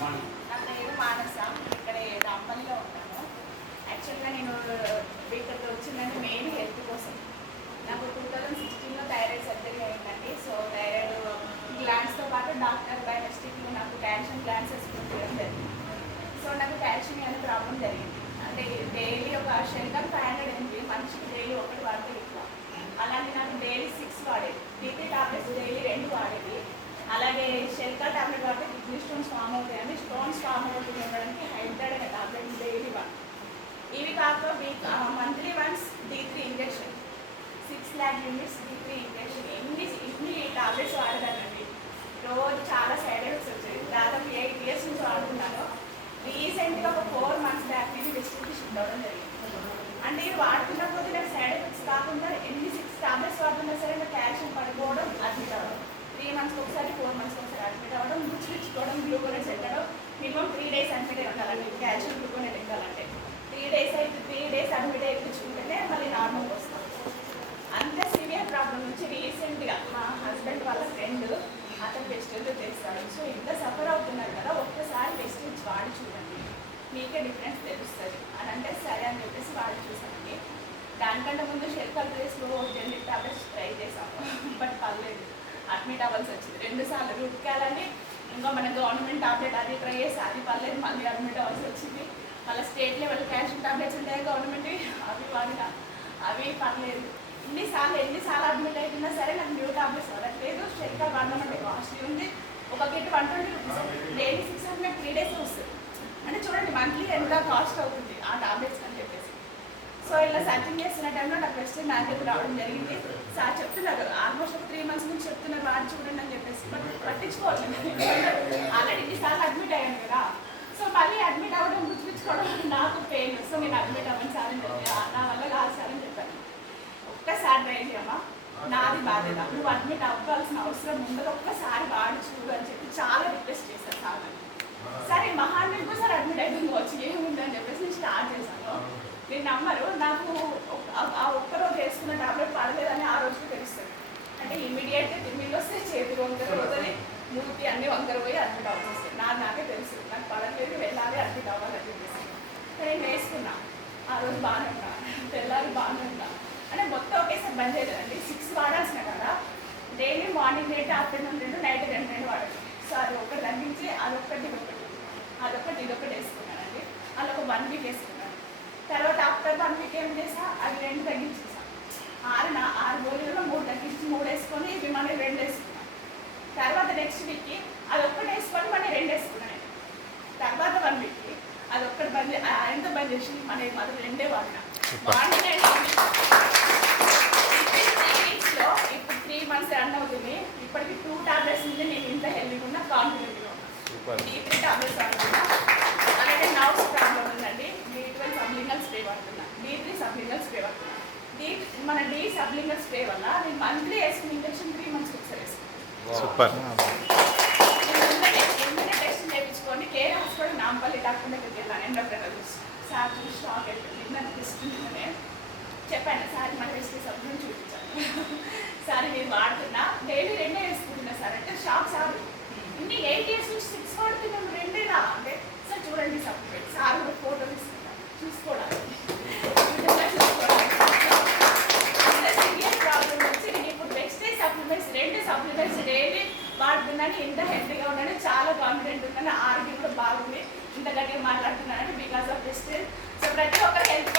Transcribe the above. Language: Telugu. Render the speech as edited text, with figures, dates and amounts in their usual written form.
నా పేరు మానస. ఇక్కడ రాంపల్లిలో ఉన్నాను. యాక్చువల్గా నేను ఇక్కడికి వచ్చిందంటే మెయిన్ హెల్త్ కోసం. నాకు 2016లో థైరాయిడ్ సర్జరీ అయిందండి. సో థైరాయిడ్ గ్లాండ్స్తో పాటు డాక్టర్ డయాగ్నోస్టిక్లో నాకు కాల్షియం గ్లాండ్స్ వేసుకుని చేయడం జరిగింది. సో నాకు కాల్షియం అనే ప్రాబ్లం జరిగింది. అంటే డైలీ ఒక షెల్కల్ 500 mg మనిషికి డైలీ ఒకటి వాడితే ఎక్కువ. అలాంటి నాకు డైలీ 6 వాడేది. టీటీ టాబ్లెట్స్ డైలీ 2 వాడేది. అలాగే షెల్కల్ టాబ్లెట్ వాడితే కిడ్నీ స్టోన్స్ ఫామ్ అవుతాయండి. స్టోన్స్ ఫామ్ అవుతుంది ఉండడానికి హైబ్రిడ్ అనే టాబ్లెట్ డైలీ వాడు. ఇవి కాక monthly once D3 injection 6 lakh units D3 injection ఇన్ని టాబ్లెట్స్ వాడదానండి. రోజు చాలా సైడ్ ఎఫెక్ట్స్ వచ్చాయి. దాదాపు 8 years నుంచి వాడుతున్నాను. రీసెంట్గా ఒక 4 months బ్యాక్ నుంచి డిస్ట్రిక్ట్ షిఫ్ట్ అవ్వడం జరిగింది. అంటే ఇవి వాడుతున్న కొద్ది నాకు సైడ్ ఎఫెక్ట్స్ కాకుండా ఎన్ని 6 టాబ్లెట్స్ వాడుతున్నా సరే నాకు కాల్షియం పడిపోవడం, అడ్మిట్ అవ్వడం, 3 months ఒకసారి 4 months ఒకసారి అడ్మిట్ అవ్వడం, ముచ్చుకోవడం, గ్లూకోనేట్ ఎక్కడం. మినిమం 3 days అడ్మిట్ అయి ఉండాలండి కాల్షియం గ్లూకోనేట్ ఎక్కాలంటే. 3 days అడ్మిట్ అయ్యించుకుంటేనే మళ్ళీ నార్మల్గా వస్తాం. అంత సీవియర్ ప్రాబ్లం నుంచి రీసెంట్గా మా హస్బెండ్ వాళ్ళ ఫ్రెండ్ అతను వెస్టేజ్ చేస్తాడు. సో ఇంత సఫర్ అవుతున్నారు కదా, ఒక్కసారి వెస్టేజ్ వాడి చూడండి, మీకే డిఫరెన్స్ తెలుస్తుంది అని అంటే సరే అని చెప్పేసి వాడి చూసానండి. దానికంటే ముందు షెల్కల్ రేస్లో జెనరిక్ టాబ్లెట్స్ ట్రై చేసాము, బట్ పర్లేదు, అడ్మిట్ అవ్వాల్సి వచ్చింది 2 సార్లు. రూట్ క్యాలని ఇంకా మన గవర్నమెంట్ టాబ్లెట్ అది ట్రై చేసి అది పర్లేదు, మళ్ళీ అడ్మిట్ అవ్వాల్సి వచ్చింది. మళ్ళీ స్టేట్ లెవెల్ కాల్షియం టాబ్లెట్స్ ఉంటాయి గవర్నమెంట్, అవి వాడినా అవి పర్లేదు. ఎన్నిసార్లు అడ్మిట్ అవుతున్నా సరే నాకు న్యూ టాబ్లెట్స్ వాడట్లేదు. షెల్కల్ వాడమంటే కాస్ట్లీ ఉంది. ఒక కిట్ 120 రూపీస్, డైలీ 600 3 days వస్తుంది. అంటే చూడండి మంత్లీ ఎంత కాస్ట్ అవుతుంది ఆ టాబ్లెట్స్ అని చెప్పేసి. సో ఇలా సర్చింగ్ చేస్తున్న టైంలో నాకు వెస్టర్న్ మార్కెట్ రావడం జరిగింది. సార్ చెప్తున్నారు ఆల్మోస్ట్ ఒక 3 months నుంచి చెప్తున్నారు వాడి చూడండి అని చెప్పేసి, బట్ పట్టించుకోవట్లేదు. ఆల్రెడీ ఇన్నిసార్లు అడ్మిట్ అయ్యాను కదా, సో మళ్ళీ అడ్మిట్ అవ్వడం గుర్తించుకోవడం నాకు పెయిన్. సో నేను అడ్మిట్ అవ్వను సార్ అని చెప్పి, నా వల్ల కాదు సార్ అని చెప్పాను. ఒక్కసారి ట్రై చేయమ్మా, నాది బాధ్యత, నువ్వు అడ్మిట్ అవ్వాల్సిన అవసరం ఉండదు, ఒక్కసారి వాడి చూడు అని చెప్పి చాలా రిక్వెస్ట్ చేశాను సార్. సరే మహాన్నికు సార్ అడ్మిట్ అయిపోయింది వచ్చి ఏముంది అని చెప్పేసి నేను స్టార్ట్ చేశాను. నేను నమ్మరు, నాకు ఆ ఒక్కరోజు వేసుకున్న టాబ్లెట్ పడలేదని ఆ రోజుకి తెలుస్తుంది. అంటే ఇమీడియట్గా తిమ్మిళ్ళు వస్తే చేతులు వంకర పోతుంది, మూర్తి అన్నీ వంకర పోయి అడ్మిట్ అవ్వాల్సి వస్తుంది. నాకే తెలుసు నాకు పడలేదు, వెళ్ళాలి అడ్మిట్ అవ్వాలని చెప్పేసి నేను వేసుకున్నా. ఆ రోజు బాగానే ఉన్నా, తెల్లారి బాగానే ఉన్నా. అంటే మొత్తం ఒకేసారి బంద్ చేయలేదండి. 6 వాడాల్సిన కదా, డైలీ మార్నింగ్ 8, ఆఫ్టర్నూన్ 2, నైట్ 2 వాడాలి. సో అది ఒకటి తగ్గించి అదొకటి ఇదొకటి వేసుకున్నానండి. అలా ఒక 1 week వేసుకున్నాను. తర్వాత ఆఫ్టర్ 1 week ఏం చేసా, అది 2 తగ్గించేసా. 6 గోళీలలో 3 తగ్గించి 3 వేసుకొని ఇవి మళ్ళీ 2 వేసుకున్నాను. తర్వాత నెక్స్ట్ వీక్కి అదొక్కటి వేసుకొని మళ్ళీ 2 వేసుకున్నాను. తర్వాత 1 weekకి అదొక్కటి ఎంత బంద్ చేసి మళ్ళీ మాత్రం 2 వాడినా. Morning and evening. 3 weeksలో ఇప్పుడు 3 months రన్ అవుతుంది. ఇప్పటికి 2 టాబ్లెట్స్ ఉంది. నేను ఇంత హెల్దీగా ఉన్నా, కాన్ఫిడెంట్గా ఉన్నా. D3 టాబ్లెట్స్ వాడుతున్నా. అలాగే నర్వ్స్ ప్రాబ్లం ఉందండి, D12 సబ్లింగల్ స్ప్రే వాడుతున్నా, D3 సబ్లింగల్ స్ప్రే వాడుతున్నా. మన D సబ్లింగల్ స్ప్రే వల్ల నేను మంత్లీ వేసుకున్న ఇంజెక్షన్ 3 months ఒకసారి వేసుకున్నాను. టెస్ట్ చేయించుకొని కేర్ హాస్పిటల్ నాంపల్లి డాక్టర్ దగ్గరికి వెళ్ళాను. ఎండోక్రైనాలజిస్ట్ సార్ చూసి షాక్ అయిపోయింది. నాకు టెస్ట్ ఉంటుందనే చెప్పాను. సార్ మన టెస్ట్ సబ్జెక్ట్ చూపించాను. సార్ నేను వాడుతున్నా, డైలీ 2 వేసుకుంటున్నా సార్ అంటే షాక్. సార్ ఇన్ని 8 years నుంచి 6 వాడుతున్నాను, 2 అంటే సార్ చూడండి సబ్జెక్ట్. సార్ కూడా ఫోటోలు ఇస్తున్నాను చూసుకోవడానికి. అంత సీరియస్ ప్రాబ్లం వచ్చి నేను ఇప్పుడు వెస్టేజ్ సప్లిమెంట్స్ 2 సప్లిమెంట్స్ డైలీ వాడుతున్నాను. ఇంత హెల్తీగా ఉన్నాను, చాలా కాన్ఫిడెంట్ ఉన్నాను, ఆరోగ్యం కూడా బాగుంది. ఇంత గట్టిగా మాట్లాడుతున్నాను బికాస్ ఆఫ్ వెస్టేజ్. సో ప్రతి ఒక్కరు హెల్త్